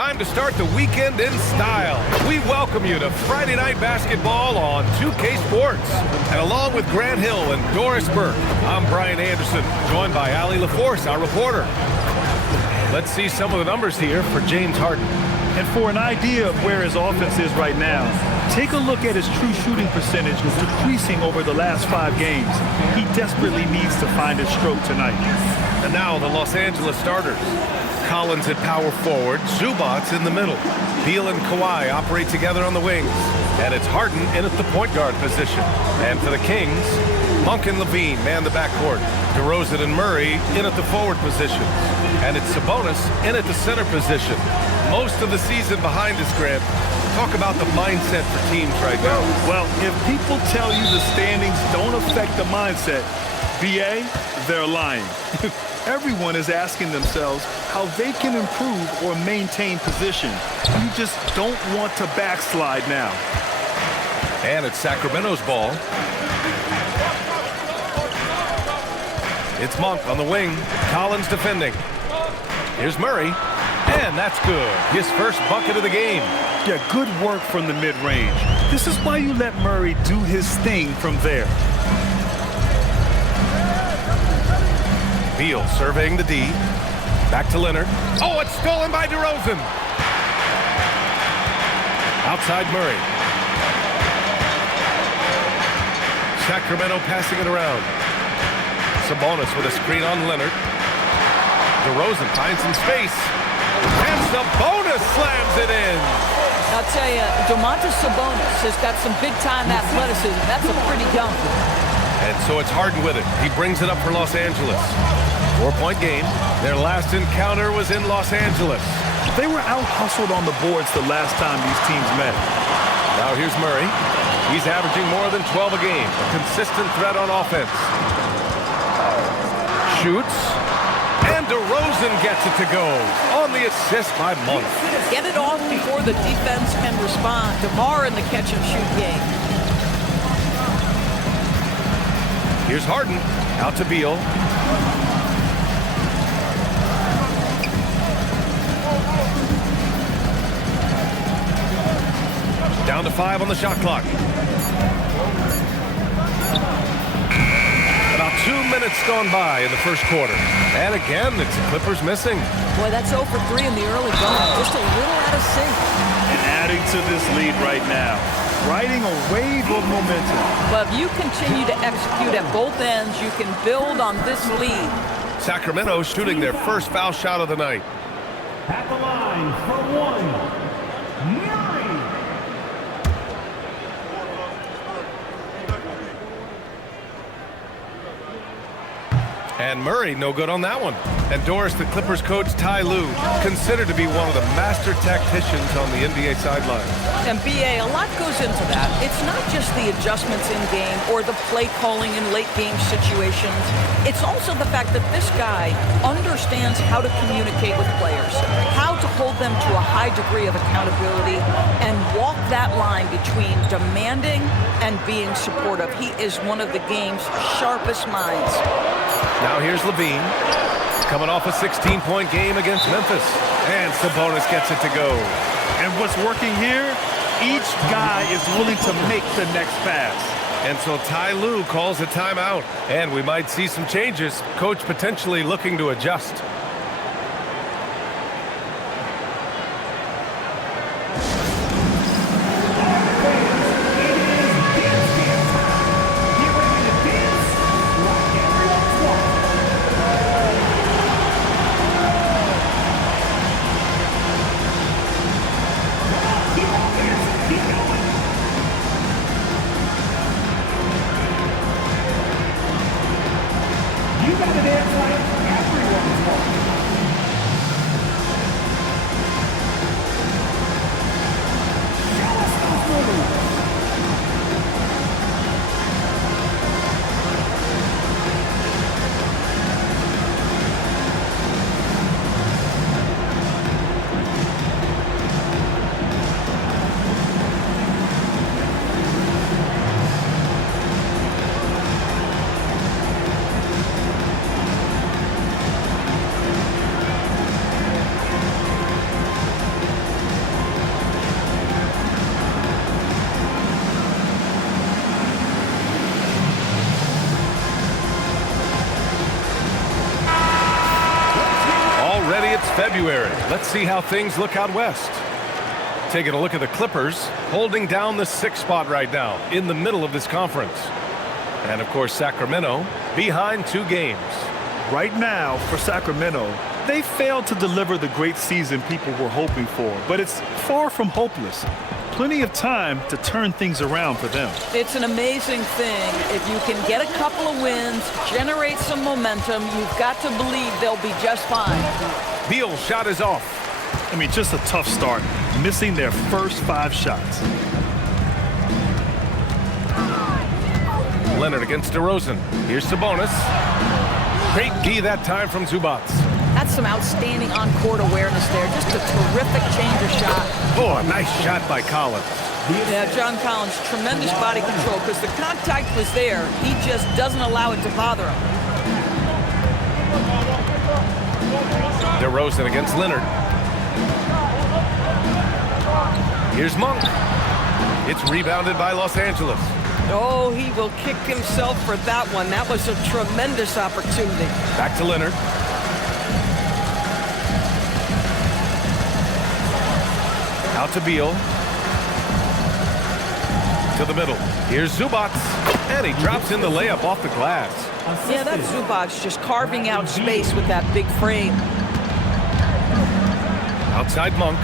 Time to start the weekend in style. We welcome you to Friday Night Basketball on 2K Sports. And along with Grant Hill and Doris Burke, I'm Brian Anderson, joined by Allie LaForce, our reporter. Let's see some of the numbers here for James Harden. And for an idea of where his offense is right now, take a look at his true shooting percentage decreasing over the last 5 games. He desperately needs to find his stroke tonight. And now the Los Angeles starters. Collins at power forward, Zubac's in the middle. Beal and Kawhi operate together on the wings. And it's Harden in at the point guard position. And for the Kings, Monk and Levine man the backcourt. DeRozan and Murray in at the forward positions. And it's Sabonis in at the center position. Most of the season behind us, Grant. Talk about the mindset for teams right now. Well, if people tell you the standings don't affect the mindset, BA, they're lying. Everyone is asking themselves how they can improve or maintain position. You just don't want to backslide now. And it's Sacramento's ball. It's Monk on the wing. Collins defending. Here's Murray. And that's good. His first bucket of the game. Yeah, good work from the mid-range. This is why you let Murray do his thing from there. Beal surveying the D. Back to Leonard. Oh, it's stolen by DeRozan. Outside Murray. Sacramento passing it around. Sabonis with a screen on Leonard. DeRozan finds some space. And Sabonis slams it in. I'll tell you, Domantas Sabonis has got some big-time athleticism. That's a pretty dunk. And so it's Harden with it. He brings it up for Los Angeles. 4-point game. Their last encounter was in Los Angeles. They were out-hustled on the boards the last time these teams met. Now here's Murray. He's averaging more than 12 a game. A consistent threat on offense. Shoots. And DeRozan gets it to go on the assist by Monk. Get it off before the defense can respond. DeMar in the catch-and-shoot game. Here's Harden. Out to Beal. Down to 5 on the shot clock. About 2 minutes gone by in the first quarter. And again, it's Clippers missing. Boy, that's 0 for 3 in the early going. Just a little out of sync. And adding to this lead right now. Riding a wave of momentum. But if you continue to execute at both ends, you can build on this lead. Sacramento shooting their first foul shot of the night. At the line for one, Murray. And Murray, no good on that one. And Doris, the Clippers coach Ty Lue, considered to be one of the master tacticians on the NBA sideline. And BA, a lot goes into that. It's not just the adjustments in game or the play calling in late game situations. It's also the fact that this guy understands how to communicate with players, how to hold them to a high degree of accountability, and walk that line between demanding and being supportive. He is one of the game's sharpest minds. Now here's Levine, coming off a 16-point game against Memphis. And Sabonis gets it to go. And what's working here? Each guy is willing to make the next pass. And so Ty Lue calls a timeout. And we might see some changes. Coach potentially looking to adjust. You got to dance like everyone's February. Let's see how things look out west. Taking a look at the Clippers, holding down the 6th spot right now in the middle of this conference. And, of course, Sacramento behind 2 games. Right now, for Sacramento, they failed to deliver the great season people were hoping for, but it's far from hopeless. Plenty of time to turn things around for them. It's an amazing thing. If you can get a couple of wins, generate some momentum, you've got to believe they'll be just fine. Beal's shot is off. I mean, just a tough start, missing their first 5 shots. Leonard against DeRozan. Here's Sabonis. Great D that time from Zubac. That's some outstanding on-court awareness there. Just a terrific change of shot. Oh, a nice shot by Collins. Yeah, John Collins, tremendous body control because the contact was there. He just doesn't allow it to bother him. DeRozan against Leonard. Here's Monk. It's rebounded by Los Angeles. Oh, he will kick himself for that one. That was a tremendous opportunity. Back to Leonard. Out to Beal. To the middle. Here's Zubac. And he drops in the layup off the glass. Yeah, that's Zubac just carving out space with that big frame. Outside Monk.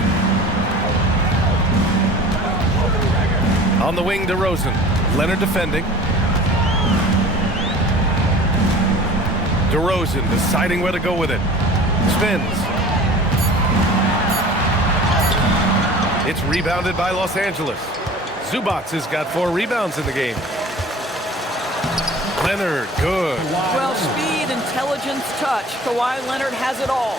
On the wing, DeRozan. Leonard defending. DeRozan deciding where to go with it. Spins. It's rebounded by Los Angeles. Zubac has got 4 rebounds in the game. Leonard, good. Well, speed, intelligence, touch. Kawhi Leonard has it all.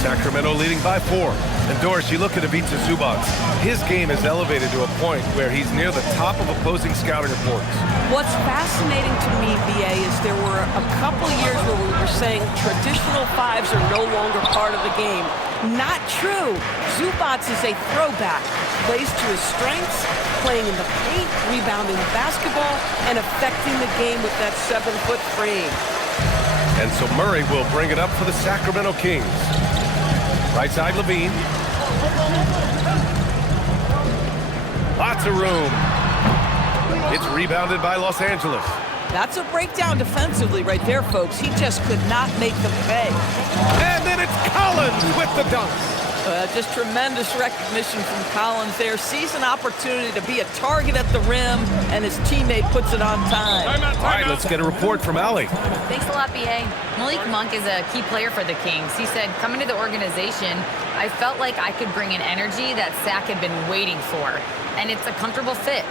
Sacramento leading by 4. And Doris, you look at Ivica Zubac. His game is elevated to a point where he's near the top of opposing scouting reports. What's fascinating to me, BA, is there were a couple years where we were saying traditional 5s are no longer part of the game. Not true. Zubac is a throwback. Plays to his strengths, playing in the paint, rebounding the basketball, and affecting the game with that 7-foot frame. And so Murray will bring it up for the Sacramento Kings. Right side, Levine. Lots of room. It's rebounded by Los Angeles. That's a breakdown defensively right there, folks. He just could not make them pay. And then it's Collins with the dunk. Just tremendous recognition from Collins there. Sees an opportunity to be a target at the rim, and his teammate puts it on time. All right, let's get a report from Allie. Thanks a lot, BA. Malik Monk is a key player for the Kings. He said, coming to the organization, I felt like I could bring an energy that Sac had been waiting for, and it's a comfortable fit.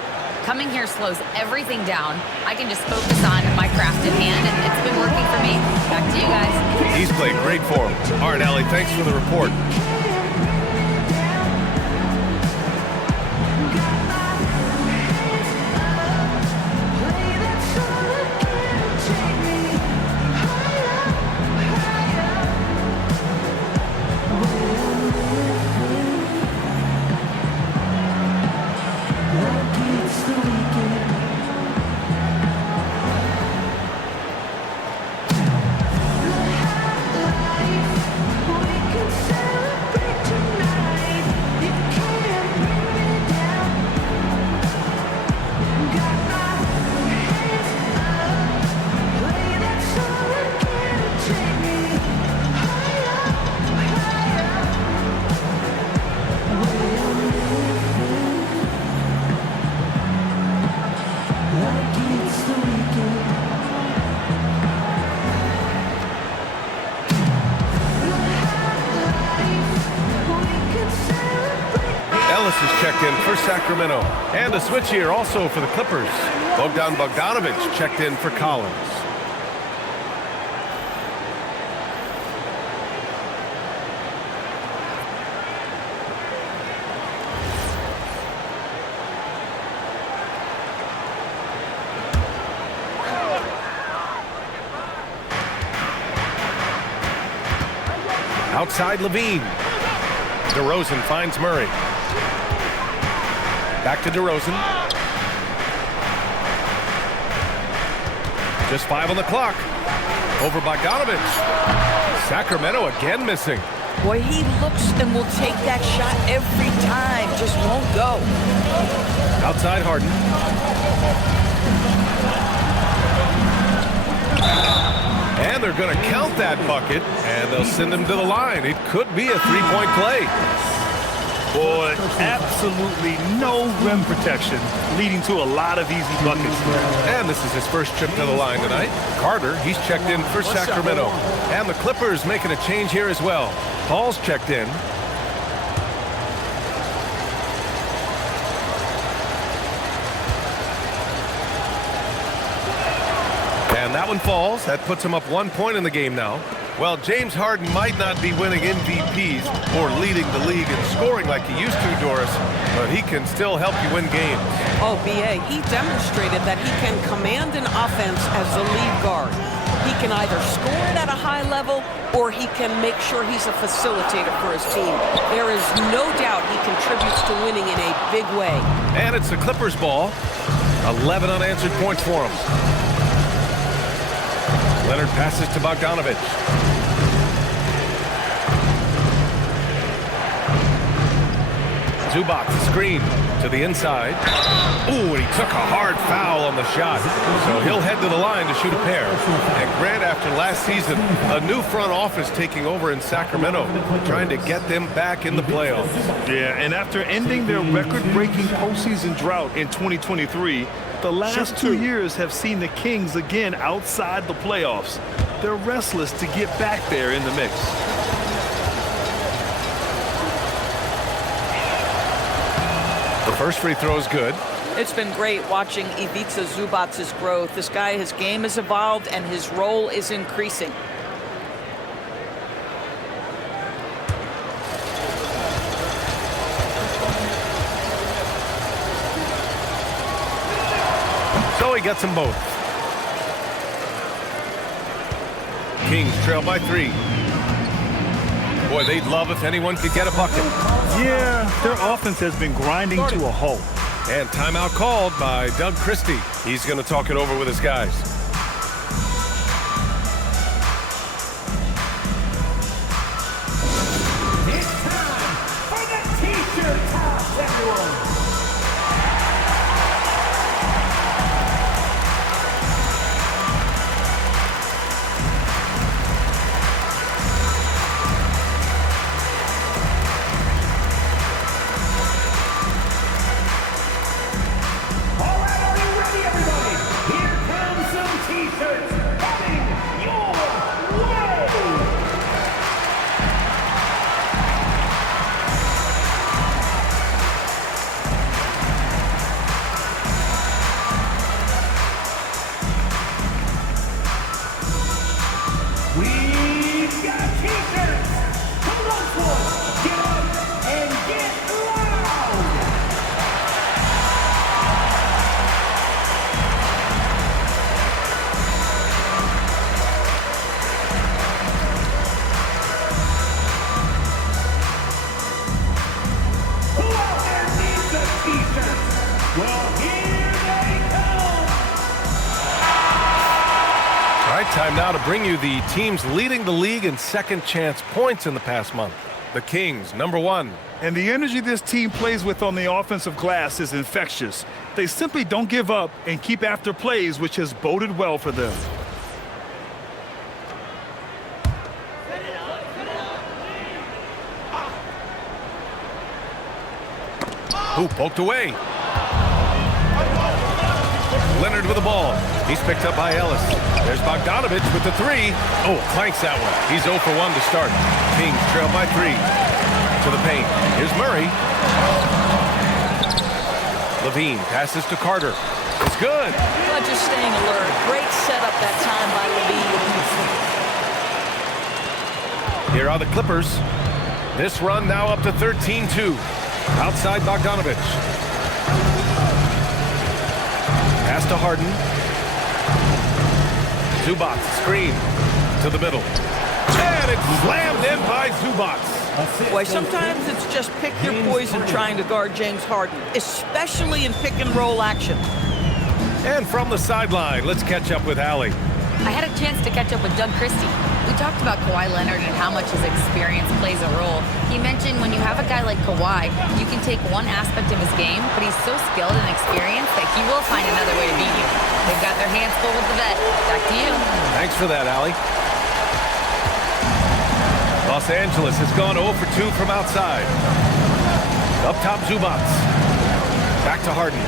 Coming here slows everything down. I can just focus on my craft in hand, and it's been working for me. Back to you guys. He's played great for him. All right, Allie, thanks for the report. Checked in for Sacramento. And a switch here also for the Clippers. Bogdan Bogdanović checked in for Collins. Outside Levine. DeRozan finds Murray. Back to DeRozan. Just 5 on the clock. Over Bogdanović. Sacramento again missing. Boy, he looks and will take that shot every time. Just won't go. Outside Harden. And they're going to count that bucket, and they'll send him to the line. It could be a three-point play. Boy, absolutely no rim protection, leading to a lot of easy buckets. And this is his first trip to the line tonight. Carter, he's checked in for Sacramento. And the Clippers making a change here as well. Paul's checked in. And that one falls. That puts him up 1 point in the game now. Well, James Harden might not be winning MVPs or leading the league in scoring like he used to, Doris, but he can still help you win games. Oh, B.A., he demonstrated that he can command an offense as the lead guard. He can either score it at a high level or he can make sure he's a facilitator for his team. There is no doubt he contributes to winning in a big way. And it's the Clippers' ball. 11 unanswered points for him. Leonard passes to Bogdanovich. Zubac, screen to the inside. Ooh, and he took a hard foul on the shot. So he'll head to the line to shoot a pair. And Grant, after last season, a new front office taking over in Sacramento, trying to get them back in the playoffs. Yeah, and after ending their record-breaking postseason drought in 2023, the last 2 years have seen the Kings again outside the playoffs. They're restless to get back there in the mix. The first free throw is good. It's been great watching Ivica Zubac's growth. This guy, his game has evolved and his role is increasing. So he gets them both. Kings trail by 3. Boy, they'd love if anyone could get a bucket. Yeah, their offense has been grinding to a halt. And timeout called by Doug Christie. He's going to talk it over with his guys. It's time for the T-shirt toss, everyone. All right, are you ready, everybody? Here comes some T-shirts heading your way. We've got T-shirts. Come on, boys. Get up and get loud. Who out there needs a T-shirt? Well, here they come. All right, time now to bring you the teams leading the league in second chance points in the past month. The Kings, number 1. And the energy this team plays with on the offensive glass is infectious. They simply don't give up and keep after plays, which has boded well for them. Who poked away. Leonard with the ball. He's picked up by Ellis. There's Bogdanovich with the 3. Oh, clanks that one. He's 0 for 1 to start. Kings trail by 3. To the paint. Here's Murray. Levine passes to Carter. It's good. But just staying alert. Great setup that time by Levine. Here are the Clippers. This run now up to 13-2. Outside Bogdanovich. Pass to Harden. Zubac, screen to the middle. And it's slammed in by Zubac. Boy, sometimes it's just pick your poison trying to guard James Harden, especially in pick and roll action. And from the sideline, let's catch up with Allie. I had a chance to catch up with Doug Christie. We talked about Kawhi Leonard and how much his experience plays a role. He mentioned when you have a guy like Kawhi, you can take one aspect of his game, but he's so skilled and experienced that he will find another way to beat you. They've got their hands full with the vet. Back to you. Thanks for that, Allie. Los Angeles has gone 0 for 2 from outside. Up top, Zubac. Back to Harden.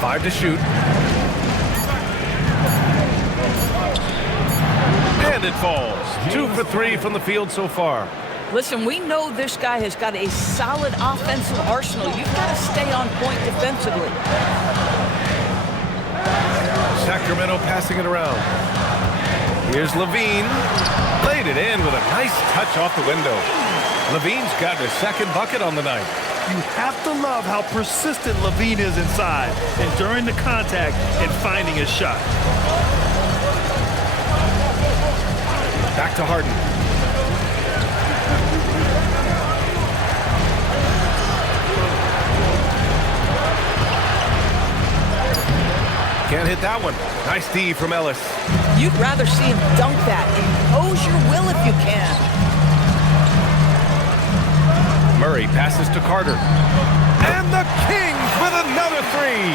Five to shoot. And it falls. 2 for 3 from the field so far. Listen, we know this guy has got a solid offensive arsenal. You've got to stay on point defensively. Sacramento passing it around. Here's Levine. Played it in with a nice touch off the window. Levine's got his second bucket on the night. You have to love how persistent Levine is inside and during the contact and finding his shot. Back to Harden. Can't hit that one. Nice D from Ellis. You'd rather see him dunk that. Impose your will if you can. Murray passes to Carter. And the Kings with another three.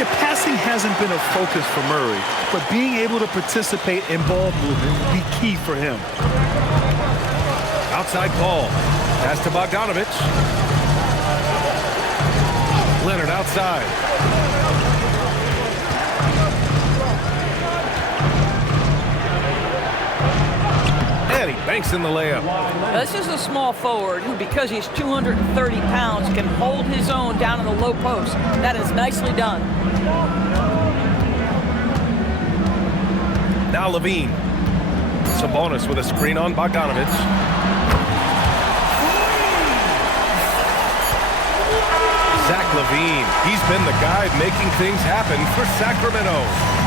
The passing hasn't been a focus for Murray, but being able to participate in ball movement will be key for him. Outside Paul. Pass to Bogdanovich. Leonard outside. And he banks in the layup. This is a small forward who, because he's 230 pounds, can hold his own down in the low post. That is nicely done. Now Levine. Sabonis with a screen on Bogdanovich. Zach LaVine. He's been the guy making things happen for Sacramento.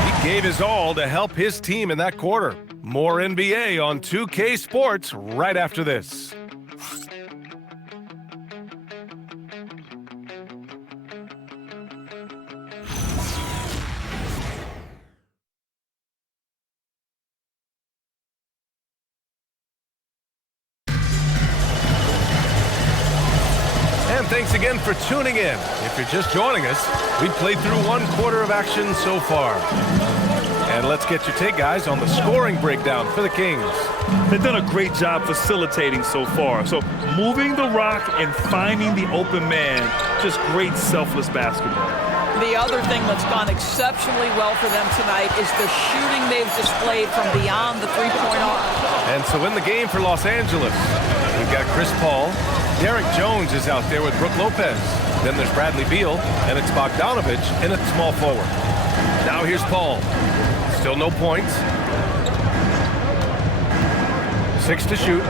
He gave his all to help his team in that quarter. More NBA on 2K Sports right after this. And thanks again for tuning in. If you're just joining us, we played through one quarter of action so far. And let's get your take, guys, on the scoring breakdown for the Kings. They've done a great job facilitating so far. So moving the rock and finding the open man, just great selfless basketball. The other thing that's gone exceptionally well for them tonight is the shooting they've displayed from beyond the three-point arc. And so in the game for Los Angeles, we've got Chris Paul. Derek Jones is out there with Brook Lopez. Then there's Bradley Beal, and it's Bogdanovich in at small forward. Now here's Paul. Still no points. 6 to shoot.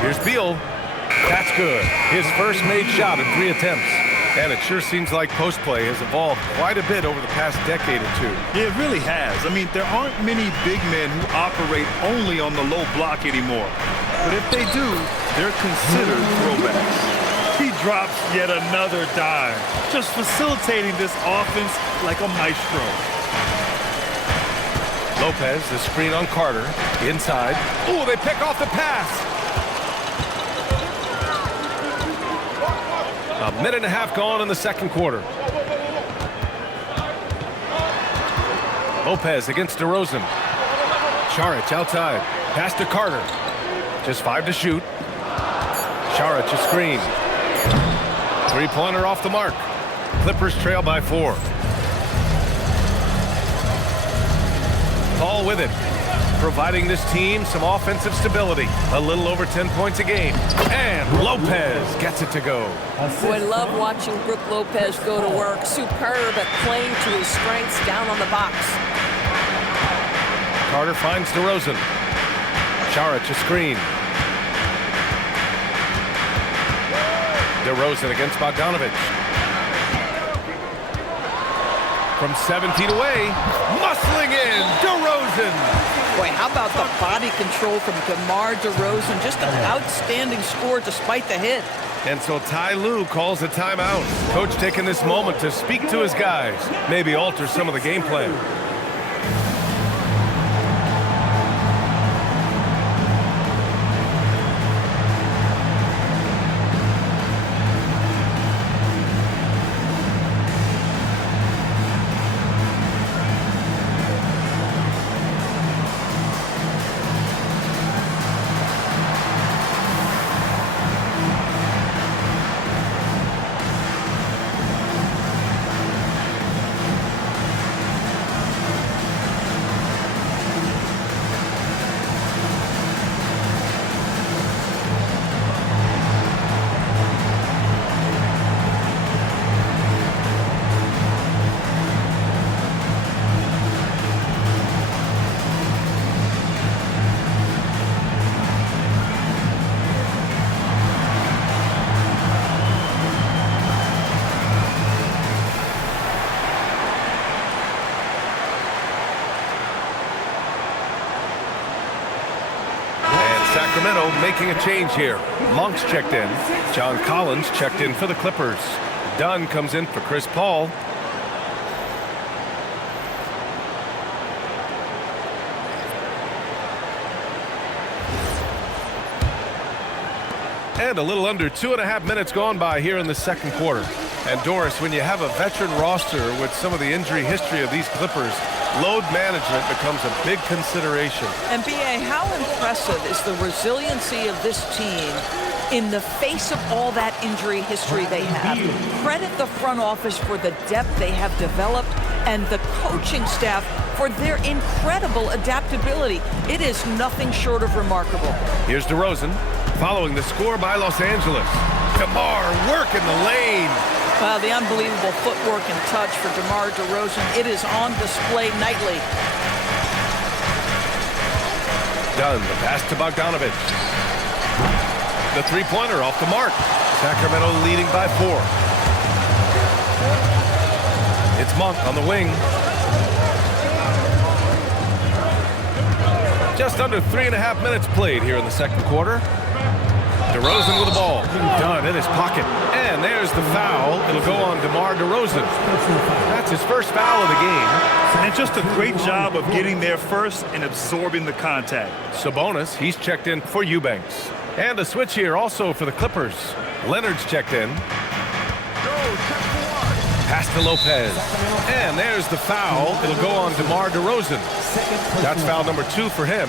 Here's Beal. That's good. His first made shot in 3 attempts. And it sure seems like post play has evolved quite a bit over the past decade or two. Yeah, it really has. I mean, there aren't many big men who operate only on the low block anymore. But if they do, they're considered throwbacks. He drops yet another dime, just facilitating this offense like a maestro. Lopez, the screen on Carter, inside. Ooh, they pick off the pass. A minute and a half gone in the second quarter. Lopez against DeRozan. Saric outside. Pass to Carter. Just 5 to shoot. Saric a screen. Three-pointer off the mark. Clippers trail by 4. Paul with it, providing this team some offensive stability. A little over 10 points a game. And Lopez gets it to go. Boy, I love watching Brook Lopez go to work. Superb at playing to his strengths down on the box. Carter finds DeRozan. Saric a screen. DeRozan against Bogdanovich. From 17 away, muscling in, DeRozan. Boy, how about the body control from DeMar DeRozan? Just an outstanding score despite the hit. And so Ty Lue calls a timeout. Coach taking this moment to speak to his guys, maybe alter some of the game plan. Sacramento making a change here. Monk's checked in. John Collins checked in for the Clippers. Dunn comes in for Chris Paul. And a little under 2.5 minutes gone by here in the second quarter. And Doris, when you have a veteran roster with some of the injury history of these Clippers, load management becomes a big consideration. And B.A., how impressive is the resiliency of this team in the face of all that injury history they have? Credit the front office for the depth they have developed and the coaching staff for their incredible adaptability. It is nothing short of remarkable. Here's DeRozan following the score by Los Angeles. DeMar working the lane. Wow, the unbelievable footwork and touch for DeMar DeRozan. It is on display nightly. Dunn, the pass to Bogdanovich. The three-pointer off the mark. Sacramento leading by 4. It's Monk on the wing. Just under 3.5 minutes played here in the second quarter. DeRozan with the ball. Dunn in his pocket. And there's the foul. It'll go on DeMar DeRozan. That's his first foul of the game. And just a great job of getting there first and absorbing the contact. Sabonis, he's checked in for Eubanks. And a switch here also for the Clippers. Leonard's checked in. Pass to Lopez. And there's the foul. It'll go on DeMar DeRozan. That's foul number 2 for him.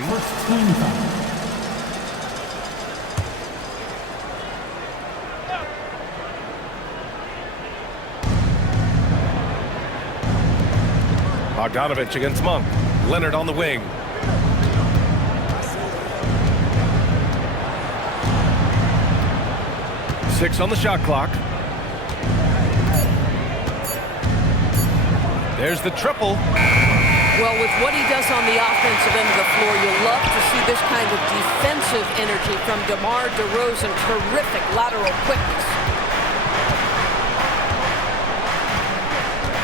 Bogdanovich against Monk. Leonard on the wing. Six on the shot clock. There's the triple. Well, with what he does on the offensive end of the floor, you'll love to see this kind of defensive energy from DeMar DeRozan. Terrific lateral quickness.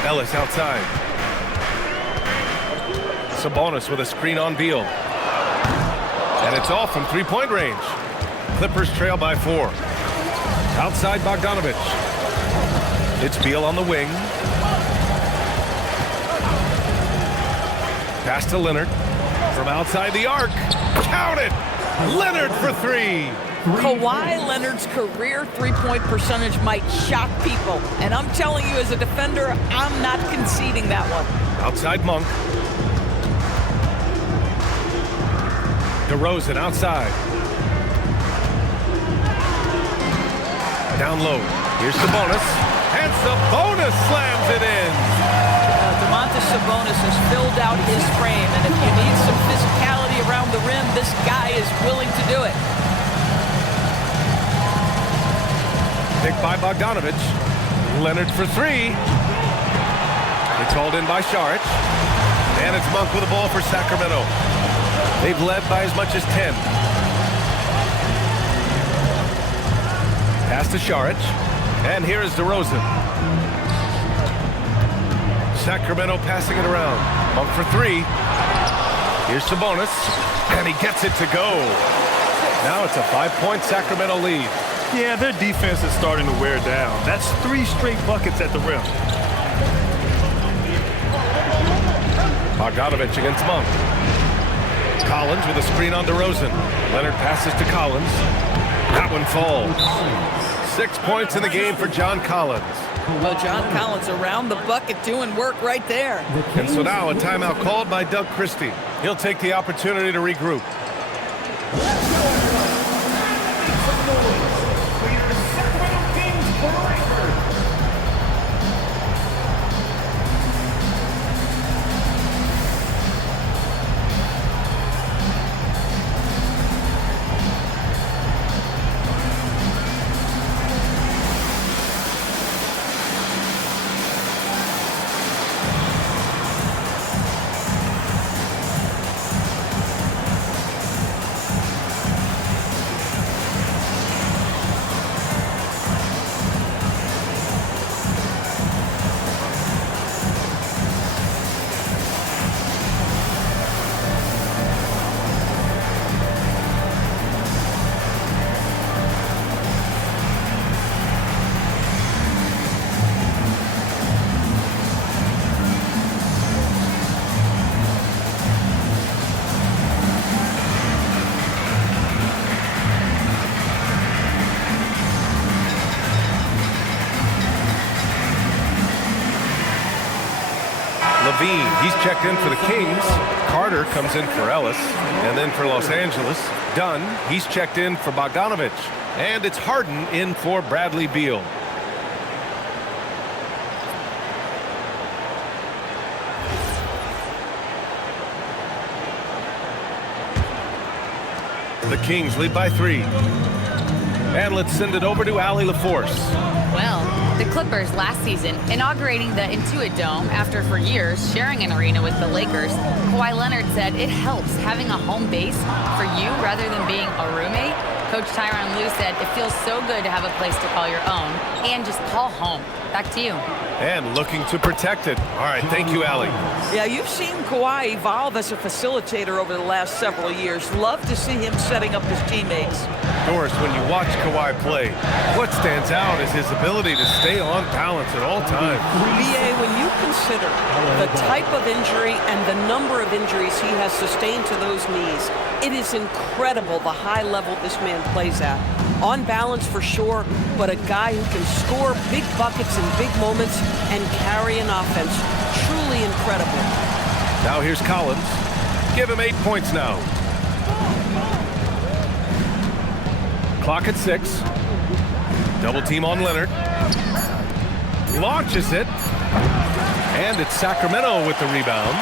Ellis outside. Sabonis with a screen on Beal. And it's off from three-point range. Clippers trail by 4. Outside Bogdanovich. It's Beal on the wing. Pass to Leonard. From outside the arc. Count it! Leonard for 3. Kawhi Leonard's career three-point percentage might shock people. And I'm telling you, as a defender, I'm not conceding that one. Outside Monk. DeRozan outside. Down low. Here's Sabonis. And Sabonis slams it in. Domantas Sabonis has filled out his frame. And if you need some physicality around the rim, this guy is willing to do it. Picked by Bogdanovich. Leonard for 3. It's hauled in by Saric. And it's Monk with the ball for Sacramento. They've led by as much as 10. Pass to Saric. And here is DeRozan. Sacramento passing it around. Monk for 3. Here's Sabonis. And he gets it to go. Now it's a 5-point Sacramento lead. Yeah, their defense is starting to wear down. That's 3 straight buckets at the rim. Bogdanovich against Monk. Collins with a screen on DeRozan. Leonard passes to Collins. That one falls. 6 points in the game for John Collins. Well, John Collins around the bucket doing work right there. And so now a timeout called by Doug Christie. He'll take the opportunity to regroup. He's checked in for the Kings. Carter comes in for Ellis. And then for Los Angeles, Dunn. He's checked in for Bogdanovich. And it's Harden in for Bradley Beal. The Kings lead by 3. And let's send it over to Allie LaForce. Well, the Clippers last season, inaugurating the Intuit Dome after for years sharing an arena with the Lakers, Kawhi Leonard said it helps having a home base for you rather than being a roommate. Coach Tyronn Lue said it feels so good to have a place to call your own and just call home. Back to you. And looking to protect it. All right, thank you, Allie. Yeah, you've seen Kawhi evolve as a facilitator over the last several years. Love to see him setting up his teammates. Doris, when you watch Kawhi play, what stands out is his ability to stay on balance at all times. BA, when you consider the type of injury and the number of injuries he has sustained to those knees, it is incredible the high level this man plays at. On balance for sure, but a guy who can score big buckets in big moments and carry an offense. Truly incredible. Now here's Collins. Give him 8 points now. Clock at 6. Double team on Leonard. Launches it. And it's Sacramento with the rebound.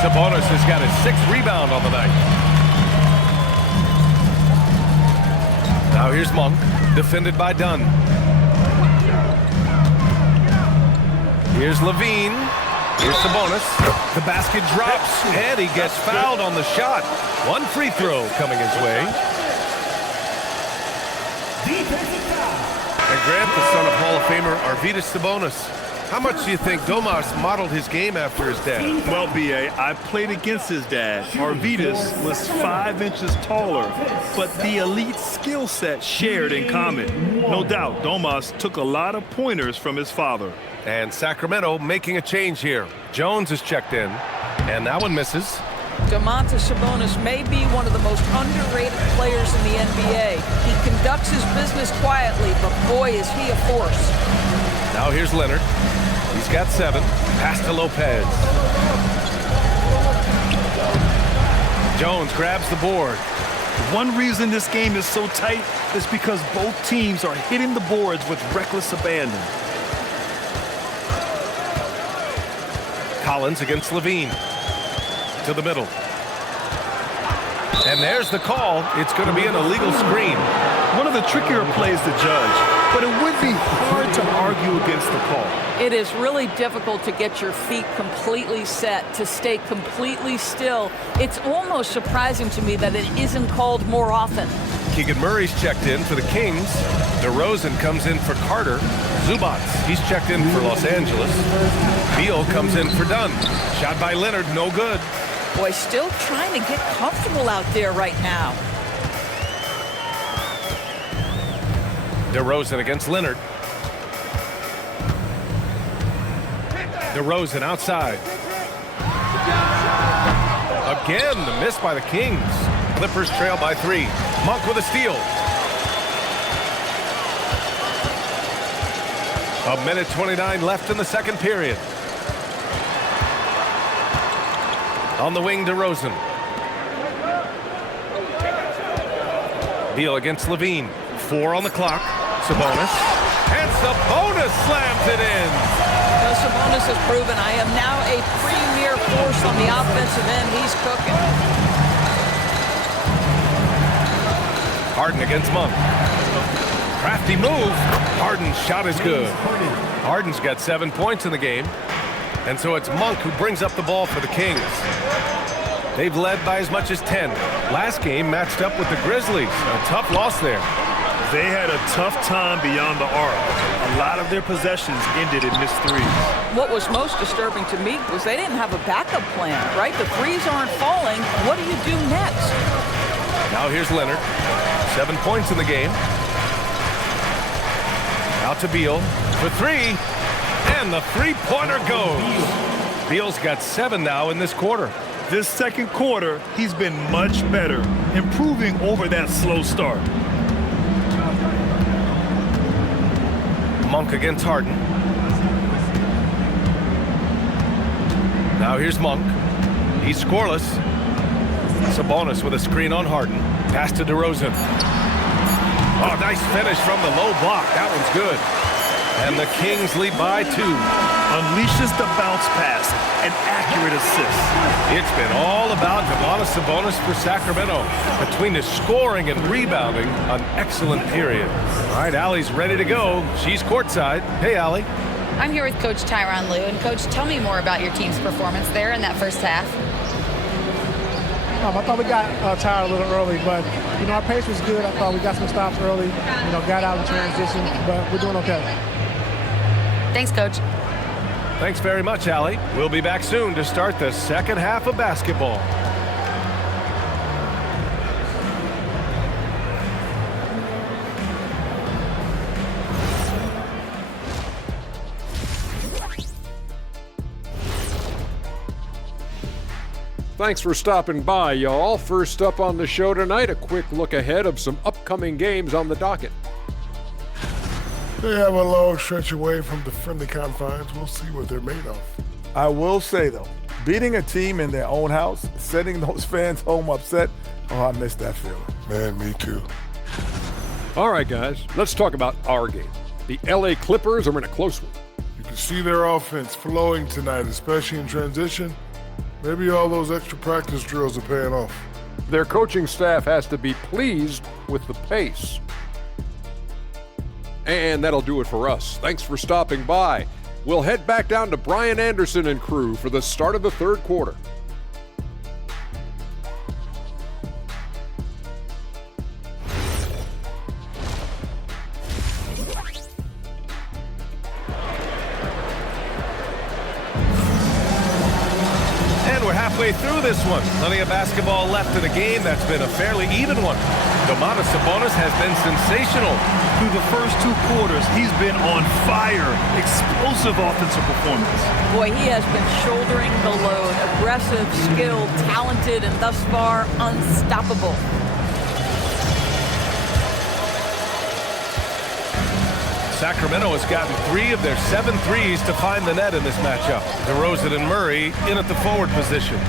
Sabonis has got his 6th rebound on the night. Now here's Monk, defended by Dunn. Here's Levine. Here's Sabonis. The basket drops, and he gets fouled on the shot. 1 free throw coming his way. And Grant, the son of Hall of Famer Arvydas Sabonis. How much do you think Domas modeled his game after his dad? Well, B.A., I played against his dad. Arvydas was 5 inches taller, but the elite skill set shared in common. No doubt, Domas took a lot of pointers from his father. And Sacramento making a change here. Jones is checked in, and that one misses. Domantas Sabonis may be one of the most underrated players in the NBA. He conducts his business quietly, but boy, is he a force. Now here's Leonard. He's got 7. Pass to Lopez. Jones grabs the board. One reason this game is so tight is because both teams are hitting the boards with reckless abandon. Collins against Levine. To the middle. And there's the call. It's going to be an illegal screen. One of the trickier plays to judge, but it would be hard to argue against the call. It is really difficult to get your feet completely set, to stay completely still. It's almost surprising to me that it isn't called more often. Keegan Murray's checked in for the Kings. DeRozan comes in for Carter. Zubac, he's checked in for Los Angeles. Beal comes in for Dunn. Shot by Leonard, no good. Boy, still trying to get comfortable out there right now. DeRozan against Leonard. DeRozan outside. Again, the miss by the Kings. Clippers trail by 3. Monk with a steal. A minute 29 left in the second period. On the wing, DeRozan. Beal against Levine. 4 on the clock. Sabonis. And Sabonis slams it in. Sabonis has proven I am now a premier force on the offensive end. He's cooking. Harden against Monk. Crafty move. Harden's shot is good. Harden's got 7 points in the game. And so it's Monk who brings up the ball for the Kings. They've led by as much as 10. Last game matched up with the Grizzlies. A tough loss there. They had a tough time beyond the arc. A lot of their possessions ended in missed threes. What was most disturbing to me was they didn't have a backup plan, right? The threes aren't falling. What do you do next? Now here's Leonard. 7 points in the game. Out to Beal for 3. And the three-pointer goes. Beal's got 7 now in this quarter. This second quarter, he's been much better, improving over that slow start. Monk against Harden. Now here's Monk. He's scoreless. Sabonis with a screen on Harden. Pass to DeRozan. Oh, nice finish from the low block. That one's good. And the Kings lead by 2. Unleashes the bounce pass, an accurate assist. It's been all about Sabonis for Sacramento. Between the scoring and rebounding, an excellent period. All right, Allie's ready to go. She's courtside. Hey, Allie. I'm here with Coach Tyronn Lue. And, Coach, tell me more about your team's performance there in that first half. I thought we got tired a little early, but, our pace was good. I thought we got some stops early, got out in transition, but we're doing okay. Thanks, Coach. Thanks very much, Allie. We'll be back soon to start the second half of basketball. Thanks for stopping by, y'all. First up on the show tonight, a quick look ahead of some upcoming games on the docket. They have a long stretch away from the friendly confines. We'll see what they're made of. I will say, though, beating a team in their own house, sending those fans home upset, I miss that feeling. Man, me too. All right, guys, let's talk about our game. The LA Clippers are in a close one. You can see their offense flowing tonight, especially in transition. Maybe all those extra practice drills are paying off. Their coaching staff has to be pleased with the pace. And that'll do it for us. Thanks for stopping by. We'll head back down to Brian Anderson and crew for the start of the third quarter. Halfway through this one. Plenty of basketball left in a game that's been a fairly even one. Domantas Sabonis has been sensational. Through the first 2 quarters, he's been on fire. Explosive offensive performance. Boy, he has been shouldering the load. Aggressive, skilled, talented, and thus far unstoppable. Sacramento has gotten 3 of their 7 threes to find the net in this matchup. DeRozan and Murray in at the forward positions.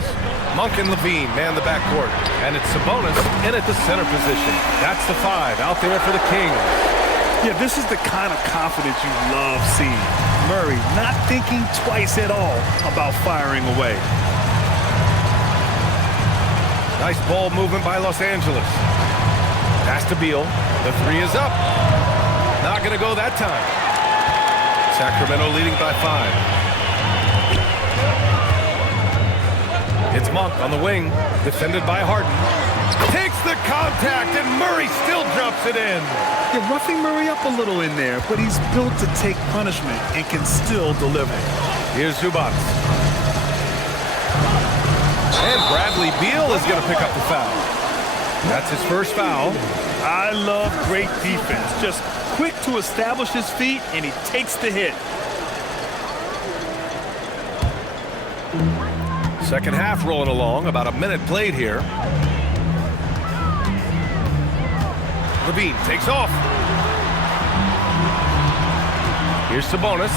Monk and Levine man the backcourt. And it's Sabonis in at the center position. That's the 5 out there for the Kings. Yeah, this is the kind of confidence you love seeing. Murray not thinking twice at all about firing away. Nice ball movement by Los Angeles. Pass to Beal. The 3 is up. Not going to go that time. Sacramento leading by 5. It's Monk on the wing, defended by Harden. Takes the contact, and Murray still drops it in. Yeah, roughing Murray up a little in there, but he's built to take punishment and can still deliver. Here's Zubac. And Bradley Beal is going to pick up the foul. That's his first foul. I love great defense. Just quick to establish his feet, and he takes the hit. Second half rolling along, about a minute played here. Levine takes off. Here's Sabonis.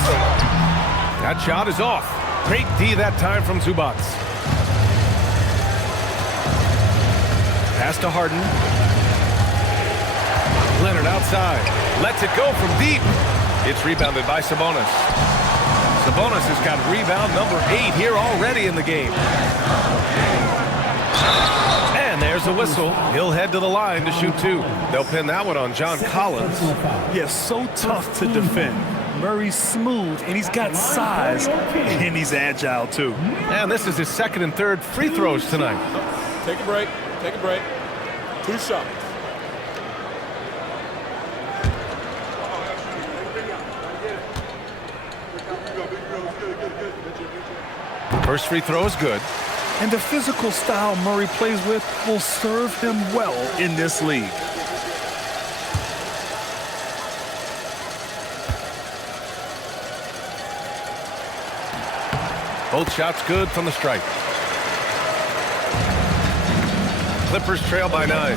That shot is off. Great D that time from Zubac. Pass to Harden. Leonard outside. Lets it go from deep. It's rebounded by Sabonis. Sabonis has got rebound number 8 here already in the game. And there's a whistle. He'll head to the line to shoot 2. They'll pin that one on John Collins. Yes, so tough to defend. Murray's smooth, and he's got size, and he's agile, too. And this is his second and third free throws tonight. Take a break. Take a break. 2 shots. First free throw is good. And the physical style Murray plays with will serve him well in this league. Both shots good from the stripe. Clippers trail by 9.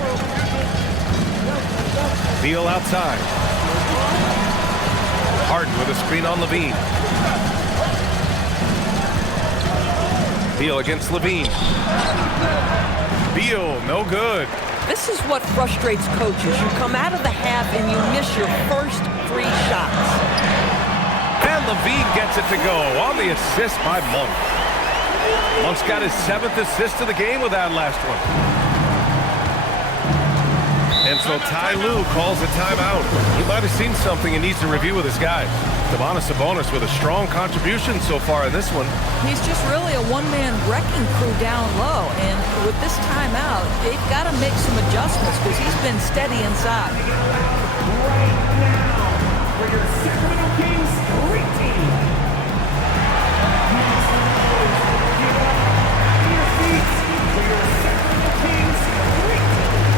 Beal outside. Harden with a screen on Levine. Beal against Levine. Beal, no good. This is what frustrates coaches. You come out of the half and you miss your first 3 shots. And Levine gets it to go on the assist by Monk. Monk's got his 7th assist of the game with that last one. And so Ty Lue calls a timeout. He might have seen something and needs to review with his guys. Domantas Sabonis with a strong contribution so far in this one. He's just really a one-man wrecking crew down low. And with this timeout, they've got to make some adjustments because he's been steady inside. Right now, for your Sacramento Kings Great Team. Give up your seats for your Sacramento Kings Great Team.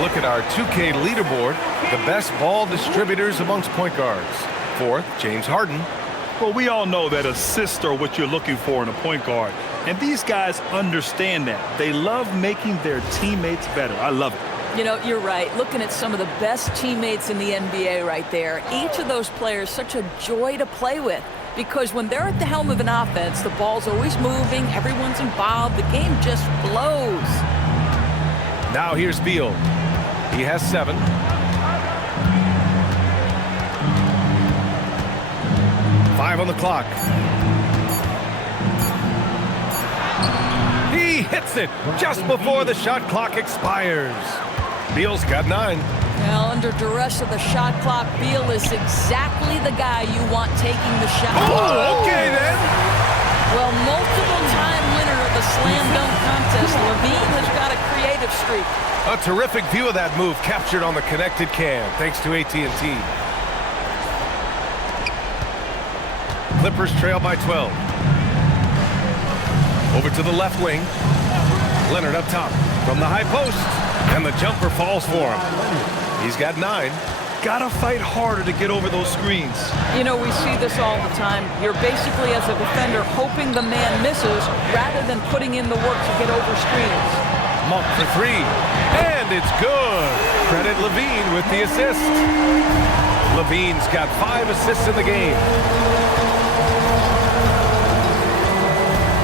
Look at our 2K leaderboard, the best ball distributors amongst point guards. 4th, James Harden. Well, we all know that assists are what you're looking for in a point guard. And these guys understand that. They love making their teammates better. I love it. You know, you're right. Looking at some of the best teammates in the NBA right there, each of those players such a joy to play with. Because when they're at the helm of an offense, the ball's always moving, everyone's involved, the game just flows. Now here's Beal. He has 7. Five on the clock. He hits it just before the shot clock expires. Beal's got 9. Well, under duress of the shot clock, Beal is exactly the guy you want taking the shot. Oh, okay then. Well, multiple-time winner of the slam dunk contest, Levine has got a creative streak. A terrific view of that move captured on the connected cam, thanks to AT&T. Clippers trail by 12. Over to the left wing. Leonard up top from the high post, and the jumper falls for him. He's got 9. Gotta fight harder to get over those screens. You know, we see this all the time. You're basically, as a defender, hoping the man misses rather than putting in the work to get over screens. Monk for 3, and it's good. Credit Levine with the assist. Levine's got 5 assists in the game.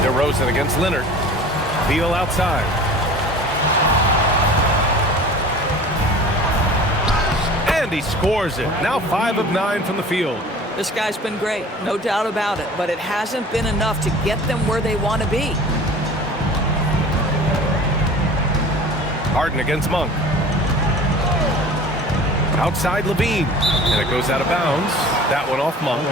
DeRozan against Leonard. Beal outside. And he scores it. Now 5 of 9 from the field. This guy's been great, no doubt about it, but it hasn't been enough to get them where they want to be. Harden against Monk. Outside Levine. And it goes out of bounds. That one off Monk.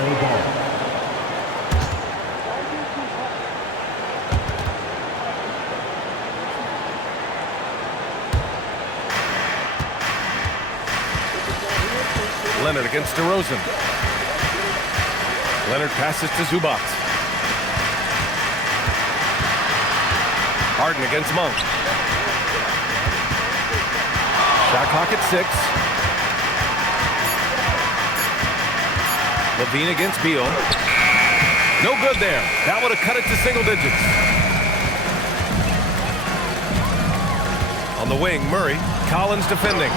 Leonard against DeRozan. Leonard passes to Zubac. Harden against Monk. Shot clock at 6. Levine against Beal. No good there. That would have cut it to single digits. On the wing, Murray. Collins defending.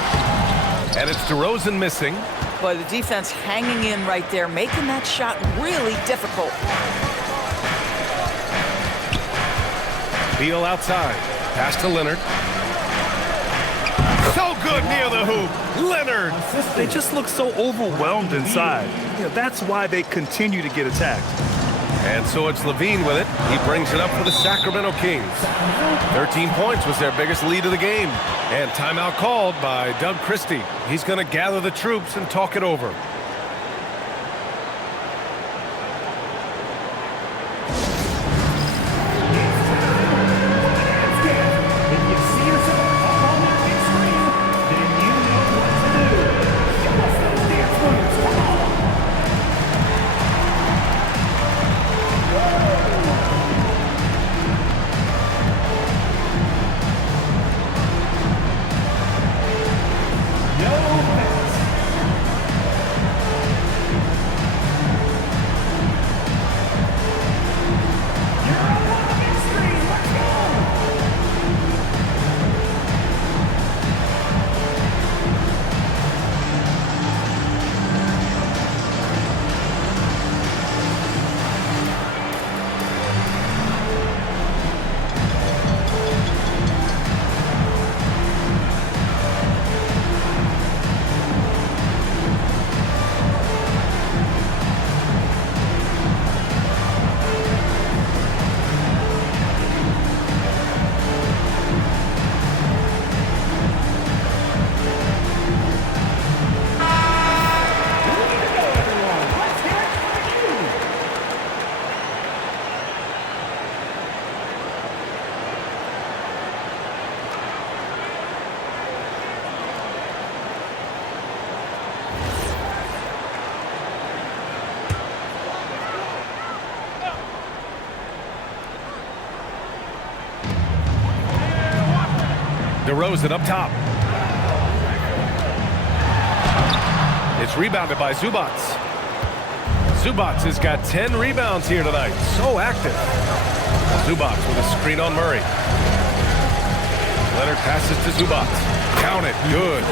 And it's DeRozan missing. But the defense hanging in right there, making that shot really difficult. Beal outside. Pass to Leonard. So good near the hoop. Leonard. They just look so overwhelmed inside. That's why they continue to get attacked. And so it's Levine with it. He brings it up for the Sacramento Kings. 13 points was their biggest lead of the game. And timeout called by Doug Christie. He's going to gather the troops and talk it over. DeRozan up top. It's rebounded by Zubac. Zubac has got 10 rebounds here tonight. So active. Zubac with a screen on Murray. Leonard passes to Zubac. Count it. Good.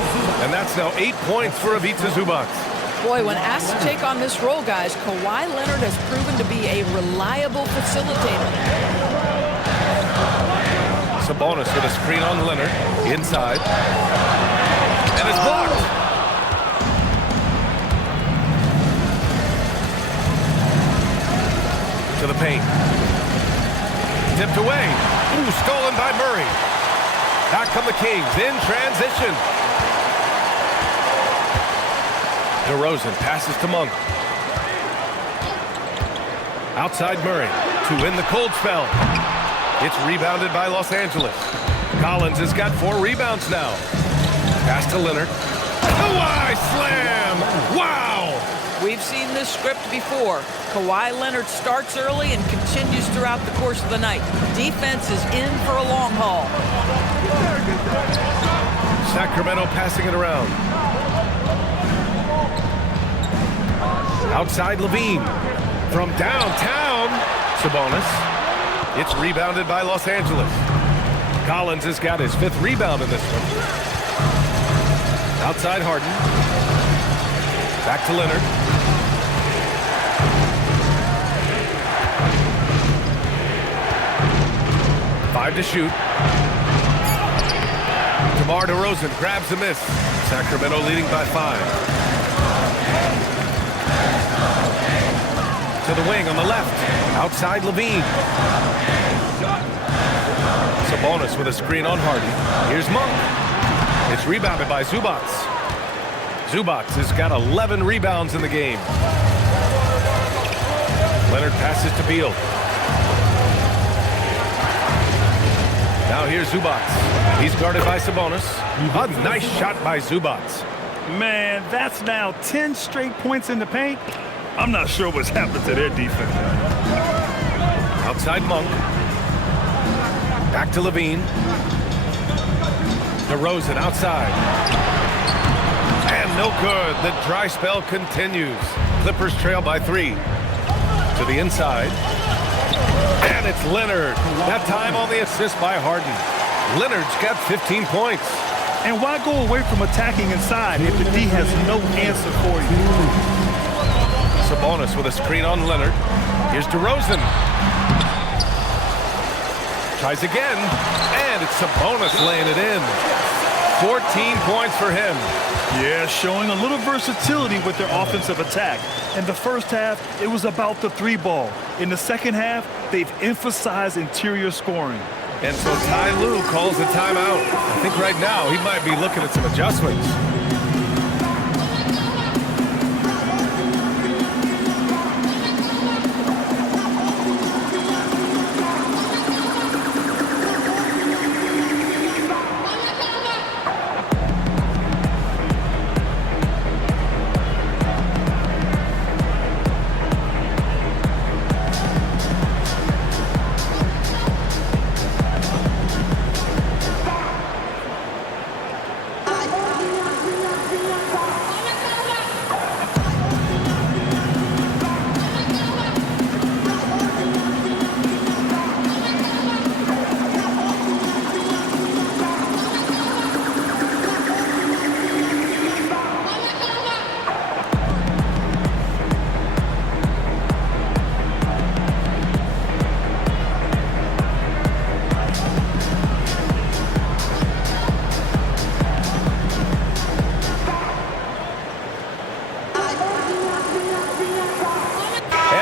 And that's now 8 points for Ivica Zubac. Boy, when asked to take on this role, guys, Kawhi Leonard has proven to be a reliable facilitator. Sabonis with a screen on Leonard. Inside. And it's blocked. To the paint. Tipped away. Ooh, stolen by Murray. Back come the Kings in transition. DeRozan passes to Monk. Outside Murray to win the cold spell. It's rebounded by Los Angeles. Collins has got 4 rebounds now. Pass to Leonard. Kawhi slam! Wow! We've seen this script before. Kawhi Leonard starts early and continues throughout the course of the night. Defense is in for a long haul. Sacramento passing it around. Outside Levine. From downtown, Sabonis. It's rebounded by Los Angeles. Collins has got his 5th rebound in this one. Outside Harden. Back to Leonard. Five to shoot. DeMar DeRozan grabs a miss. Sacramento leading by 5. To the wing on the left. Outside Levine. Sabonis with a screen on Harden. Here's Monk. It's rebounded by Zubac. Zubac has got 11 rebounds in the game. Leonard passes to Beal. Now here's Zubac. He's guarded by Sabonis. A nice shot by Zubac. Man, that's now 10 straight points in the paint. I'm not sure what's happened to their defense. Outside Monk. Back to Levine. DeRozan outside. And no good. The dry spell continues. Clippers trail by 3. To the inside. And it's Leonard. That time on the assist by Harden. Leonard's got 15 points. And why go away from attacking inside if the D has no answer for you? Sabonis with a screen on Leonard. Here's DeRozan. Tries again. And it's Sabonis laying it in. 14 points for him. Yeah, showing a little versatility with their offensive attack. In the first half, it was about the 3-ball. In the second half, they've emphasized interior scoring. And so Ty Lue calls a timeout. I think right now he might be looking at some adjustments.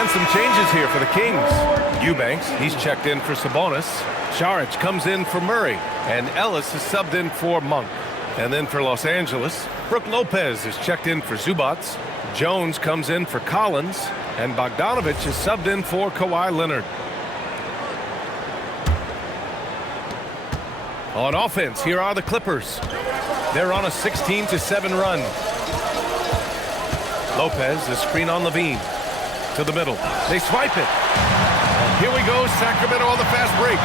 Some changes here for the Kings. Eubanks, he's checked in for Sabonis. Saric comes in for Murray. And Ellis is subbed in for Monk. And then for Los Angeles, Brook Lopez is checked in for Zubac. Jones comes in for Collins. And Bogdanovich is subbed in for Kawhi Leonard. On offense, here are the Clippers. They're on a 16-7 run. Lopez, the screen on Levine. To the middle. They swipe it. And here we go. Sacramento on the fast break.